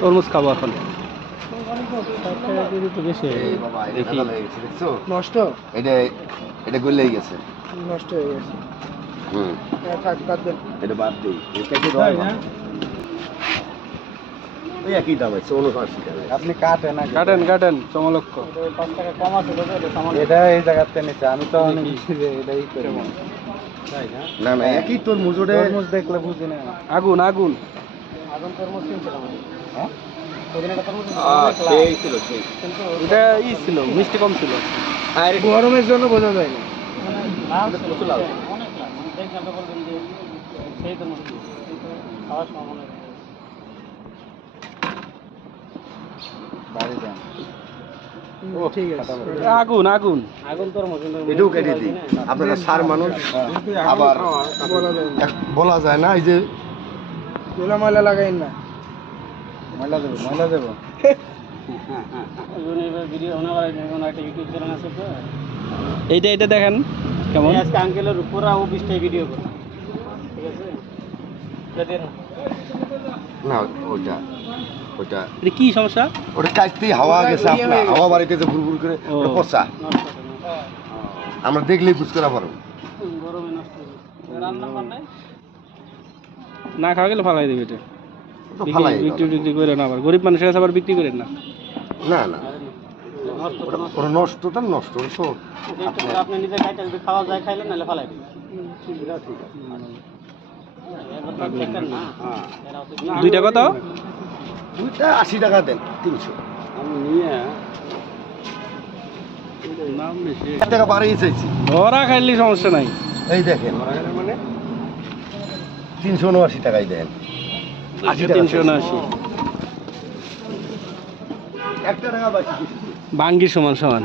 তরমুজ খাবো এখন। নষ্ট এটা এটা গলে গেছে, নষ্ট হয়ে গেছে। থাক বাদ দেন, এটা বাদ দিই। ওই একই দাম আছে 79 টাকা। আপনি কাটেন না, কাটেন কাটেন চমলক্ষ। 5 টাকা কম আছে এটা এই জায়গাতে নিচে। আমি তো অনেক এটাই করে না না একই তরমুজ, ওটা তরমুজ দেখলে বুঝি না। আগুন আগুন আগুন তরমুজ কিনছিলাম আমি। হ্যাঁ সেই ছিল সেই। এটা ছিল মিষ্টি কম ছিল। আর গরমের জন্য বোঝা যায় না। ঠিক আছে, আগুন আগুন আগুন তরমুজ এটাও কেটে দিই। আপনারা সার মানুষ, আবার বলা যায় না। এই যে চুলা ময়লা লাগাইন না, ময়লা দেবো ময়লা দেবো। এইটা এটা দেখেন কেমন। আজকে আঙ্কেলের উপর 20টাই ভিডিও করে, ঠিক আছে? না ওইটা ওইটা এটা কি সমস্যা? ওটা কাটতেই হাওয়া গেছে, আপনার হাওয়া বাড়িতে যে ভুরভুর করে ওটা পচা। আমরা দেখলেই বুঝ করা পারবো। না খাওয়া গেলে ফালাই দেবে এটা। তো ফালাই বিক্রি টিক্রি করে না, আবার গরিব মানুষের কাছে আবার বিক্রি করেন না। না না ওটা নষ্টটা নষ্ট তো আপনি নিজে খাইতে যদি খাওয়া যায় খাইলেন, নাহলে ফালাই দিবেন। দুইটা কত? দুইটা 80 টাকা দেন, 300 আমি নিয়ে নাম বেশি 1 টাকা বাড়িয়ে চাইছি। ধরা খাইলে সমস্যা নাই। এই দেখেন মানে 379 টাকাই দেন, 80 টাকা 379 1 টাকা বাকি। বাঙ্গির সমান সমান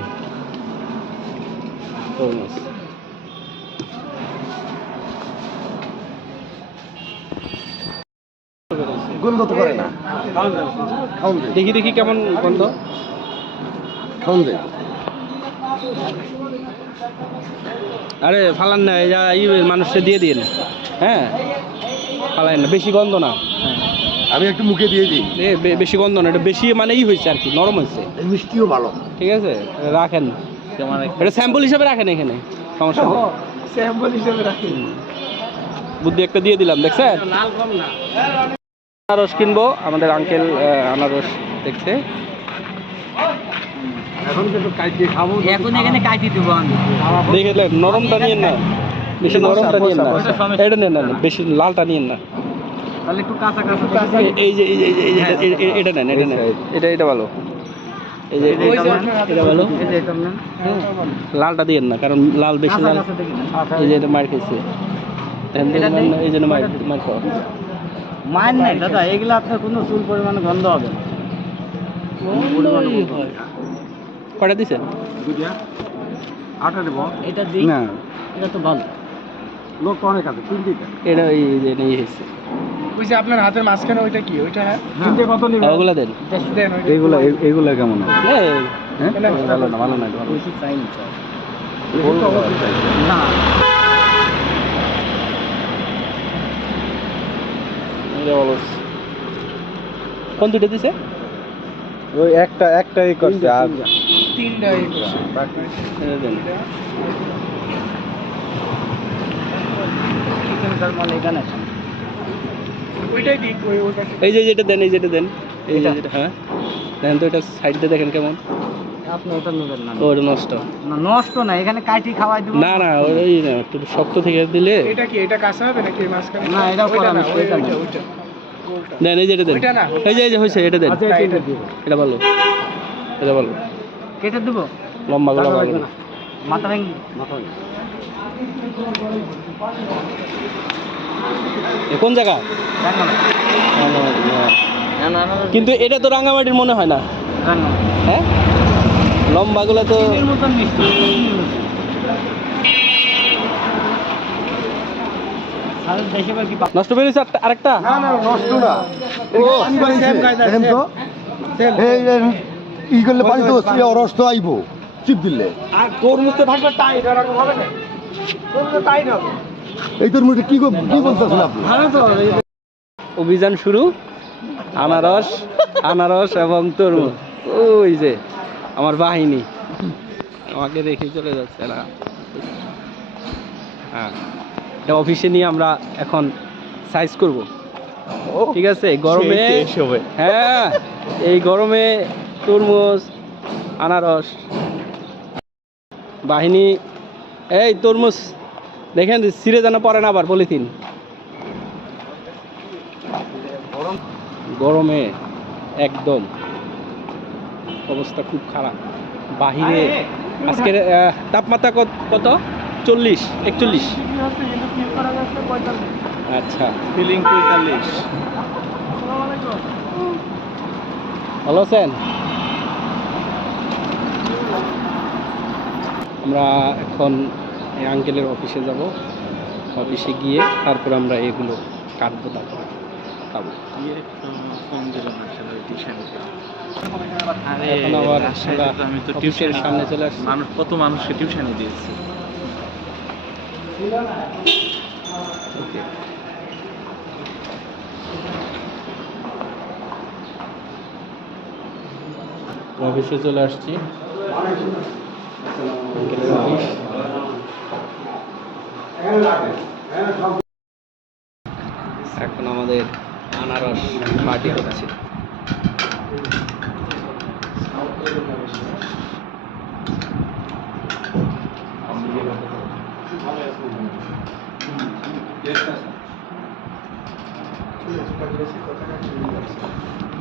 তরমুজ। গন্ধ তো করে না, খাওন দেয়, দেখি দেখি কেমন গন্ধ। খাওন দেয়। আরে ফালান না, এই যা মানুষকে দিয়ে দিন। হ্যাঁ ফালাইন না, বেশি গন্ধ না। আমি একটু মুখে দিয়ে দিই। বেশি গন্ধ না, এটা বেশি মানেই হয়েছে আর কি, নরম হয়েছে। এই মিষ্টিও ভালো। ঠিক আছে রাখেন, এটা স্যাম্পল হিসাবে রাখেন এখানে, সমস্যা নেই। স্যাম্পল হিসেবে রাখি। বুদ্ধি একটা দিয়ে দিলাম, দেখছেন? লাল কম না। আনারস কিনবো, আমাদের আঙ্কেল আনারস দেখছে। এখন কিন্তু কাইতে খাবো, এখন এখানে কাটি দেবো আমি। দেখলেন নরমটা নিয়েন না, বেশি নরমটা নিয়েন না, এটা নেন না, বেশি লালটা নিয়েন না। তাহলে একটু কাঁচা কাঁচা। এই যে এই যে এই যে এটা নেন, এটা নেন, এটা ভালো। এই যে এটা ভালো, লালটা দিয়েন না, কারণ লাল বেশি লাল। এই যে এটা মার খেয়েছে, এই জন্য মার খাওয়া। মার নাই দাদা, এগুলো আপনার কোনো চুল পরিমাণে গন্ধ হবে না। কটা দিছেন? আটা দেব। এটা দিই না, এটা তো ভালো। লোক অনেক আছে, 3 দিতে। এটা এই যে নিয়ে এসেছে। ওই যে আপনার হাতের মাঝখানে ওইটা কি? ওইটা কিনতে কত নিবে? ওগুলা দেন। দেন এইগুলা কেমন হবে? ভালো না, ভালো না, বেশি চাই না। না কোন দুটো দিছে? ওই একটাই করছে, আর 3টা এই করছে। এটা দেন। মানে এখানে আছে। ওইটাই দিই, ওইটা। এই যে যেটা দেন, এই যেটা দেন, এই যে যেটা, হ্যাঁ দেখেন তো, এটা সাইড দিয়ে দেখেন কেমন। আপনি ওটা নেবেন না। ওটা নষ্ট না, নষ্ট না, এখানে কাটি খাওয়াই দেব। না না, ওই না, একটু শক্ত থেকে দিলে। এটা কি? এটা কাঁচা হবে নাকি মাঝখানে? না, এটা করা না, ওইটা না। দেন, এই যেটা দেন, ওইটা না। এই যে হয়েছে, এটা দেন। আচ্ছা, এটা দিব। এটা ভালো, এটা ভালো, কেটে দেব। লম্বা গুলো ভালো। মাথা ভেঙে মাথা কোন জায়গা? কিন্তু এটা তো রাঙামাটির মনে হয় না। হ্যাঁ লম্বা গুলো তো নষ্ট বেরিয়েছে। আরেকটা না না নষ্ট না, দেখেন তো ই করলে পানি তো রস তো আইবো, চিপ দিলে। আর তরমুজতে থাকবে টাইট, এরকম হবে না। তরমুজে টাইট হবে। এই তোর মধ্যে কি বলতেছেন আপনি? ভালো তো। অভিযান শুরু, আনারস আনারস এবং তরমুজ। ওই যে আমার বাহিনী আমাকে রেখে চলে যাচ্ছে না। হ্যাঁ, এটা অফিসে নিয়ে আমরা এখন সাইজ করব। ঠিক আছে, গরমে, হ্যাঁ এই গরমে তরমুজ আনারস বাহিনী। এই তরমুজ দেখেন ছিঁড়ে যেন পড়ে না আবার পলিথিন। গরমে একদম অবস্থা খুব খারাপ। বাহিরে আজকের তাপমাত্রা কত? 40-41। আচ্ছা, ফিলিং 45। ভালো আছেন? আমরা এখন এই আঙ্কেলের অফিসে যাব। অফিসে গিয়ে তারপর আমরা এগুলো কাটবো, তারপরে খাবো। এখন আবার আমি তো অফিসের সামনে চলে আসছি। মানুষ, কত মানুষকে টিউশনে দিয়েছি। ওকে, অফিসে চলে আসছি। আঙ্কেলের অফিস। এখন আমাদের আনারস পার্টি হচ্ছে।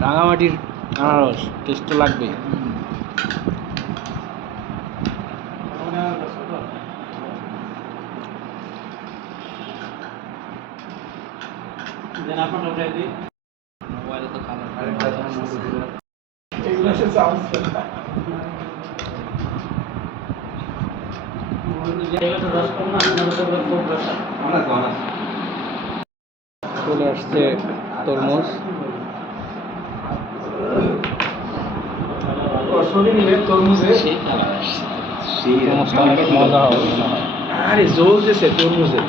রাঙামাটির আনারস টেস্ট তো লাগবে। চলে আসছে তরমুজ। তরমুজটা অনেক মজা হবে মনে হয়। আরে জ্বলতেছে তরমুজে।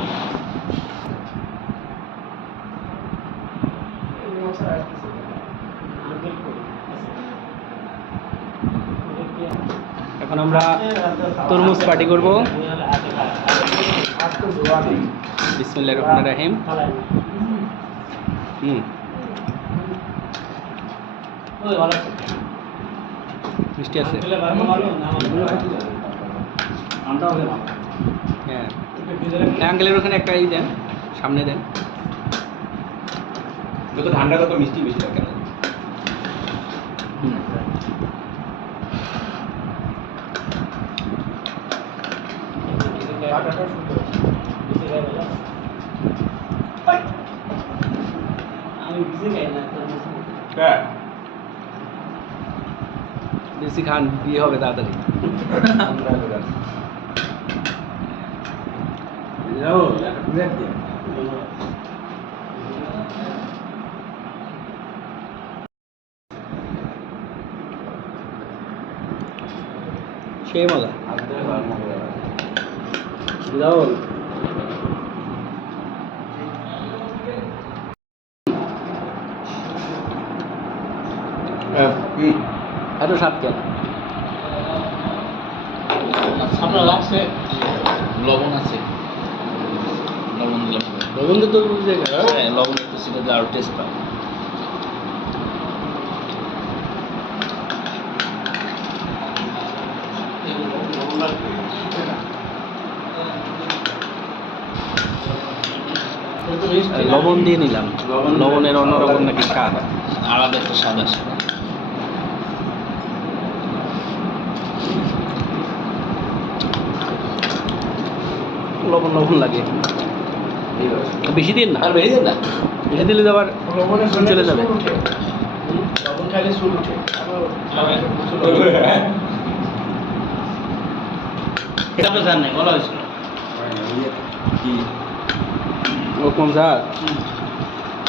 এখন আমরা তরমুজ পার্টি করব। বিসমিল্লাহির রহমানির রহিম। মিষ্টি আছে। হ্যাঁ, আঙ্কেলের ওখানে একটা এই দেন, সামনে দেন। ঠান্ডা কত মিষ্টি বেশি লাগে। দেশি খান, বিয়ে হবে তাড়াতাড়ি। সেই মজা। এত স্বাদ কেন? আপনার লাগছে লবণ আছে, লবণ দিলাম। লবণ তো বুঝে গেল। হ্যাঁ, লবণ একটু ছিল, আরো টেস্ট পাই। লবণ দিয়ে নিলাম। লবণের অন্যরকম নাকি স্বাদ, আলাদা একটা স্বাদ আসে। লবণ লবণ লাগে। বেশি দিন না, আর বেরিয়ে যান না, বেশি দিলে তো আবার চলে যাবে। লবণ খাইলে চুল উঠে। এটা তো জান নাই, বলা হয়েছিল ওরকম স্যার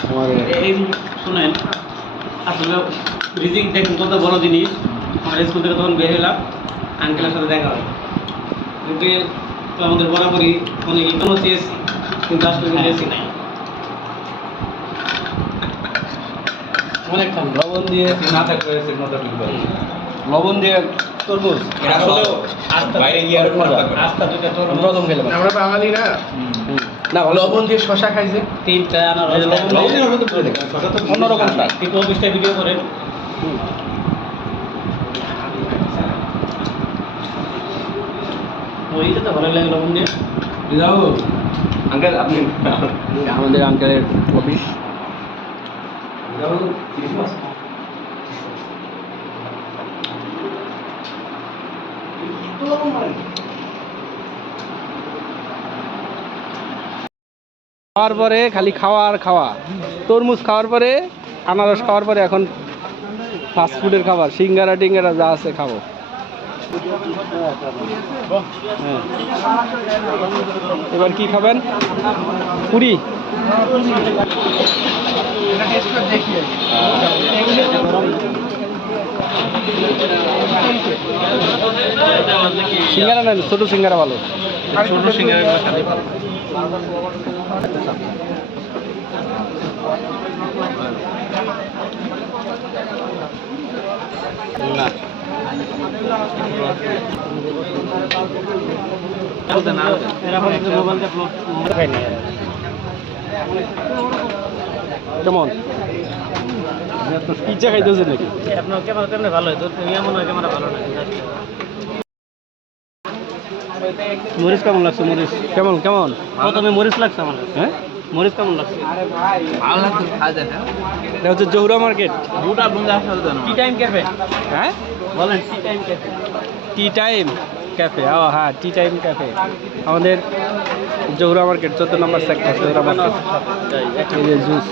আমার এই শুনেন। আসলে ব্রিজিং দেখুন কত বড় জিনিস। আমার স্কুল থেকে তখন বের হলাম, আঙ্কেলের সাথে দেখা হয়। আঙ্কেল তো আমাদের বরাবরই অনেক ইকোনো চেয়েছি, কিন্তু আসলে চেয়েছি নাই। অনেক ঠান্ডা। লবণ দিয়ে না থাকলে মজা ফিল করে লবণ দিয়ে তরমুজ আসলেও আস্তা বাইরে গিয়ে আর মজা পাবে। আস্তা দুইটা আমি তরমুজ, প্রথম খেলাম আমরা বাঙালি না না ভালো লবণ দিয়ে শশা খাইছে তিনটা আনারস, এই যে লবণ দিয়ে অন্যরকম স্বাদ। একটু অফিসটা ভিডিও করেন। ওইটা তো ভালো লাগে লবণ দিয়ে। যাও আঙ্কেল আপনি আমাদের আঙ্কেলের অফিস যাও ক্রিসমাস খাওয়ার পরে খালি খাওয়া আর খাওয়া, তরমুজ খাওয়ার পরে আনারস খাওয়ার পরে এখন ফাস্ট ফুডের খাবার সিঙ্গারা টিঙ্গারা যা আছে খাবো। হ্যাঁ। এবার কি খাবেন? পুরি। এটা টেস্ট করে দেখি সিঙ্গারা নেন, ছোট সিঙ্গারা ভালো। ছোট সিঙ্গারা না কেমন পিজ্জা খাইতেছেন নাকি? আপনার ক্যামেরা তেমনি ভালো হয়, তোর এমন হয় ক্যামেরা ভালো না। মরিচ কেমন লাগছে? মরিচ কেমন কেমন? প্রথমে মরিচ লাগছে আমার কাছে। হ্যাঁ, মরিচ কেমন লাগছে? ভালো লাগছে খাওয়া যায় না এটা হচ্ছে জহুরা মার্কেট। দুটা বন্ধু আসলে জানো টি টাইম ক্যাফে হ্যাঁ, বলেন, tea time cafe. Tea time cafe. ও হ্যাঁ, টি টাইম ক্যাফে আমাদের জহুরা মার্কেট 14 নম্বর সেক্টর জহুরা মার্কেট। এই যে জুস,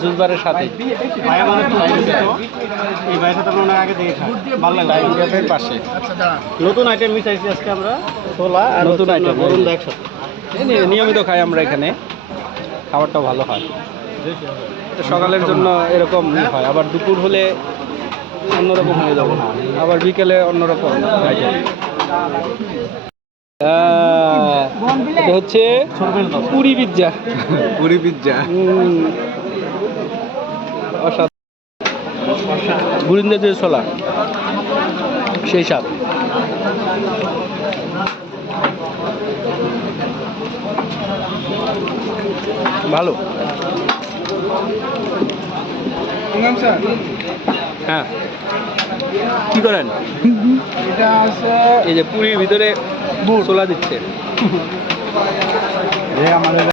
জুস বারের সাথে ভাই আমার একটু ভাই দিত, এই ভাইয়ের সাথে আমরা আগে দেখে খাই, ভালো লাগে। টাইম ক্যাফের পাশে আচ্ছা দাঁড়া নতুন আইটেম মিশাইছি আজকে আমরা, ছোলা আর নতুন item, বরুণ দা একসাথে। নিয়মিত খাই আমরা এখানে, খাবারটাও ভালো হয়। এটা সকালের জন্য এরকম হয়, আবার দুপুর হলে অন্যরকম হয়ে যাবে, আবার বিকেলে অন্যরকম হয়ে যাবে। এটা হচ্ছে পুরি পিজ্জা। পুরি পিজ্জা অসাধারণ বুরিন্দা যে ছোলা সেই স্বাদ। ভালো। হ্যাঁ, কি করেন? এটা আছে এই যে পুরীর ভিতরে ছোলা দিচ্ছে।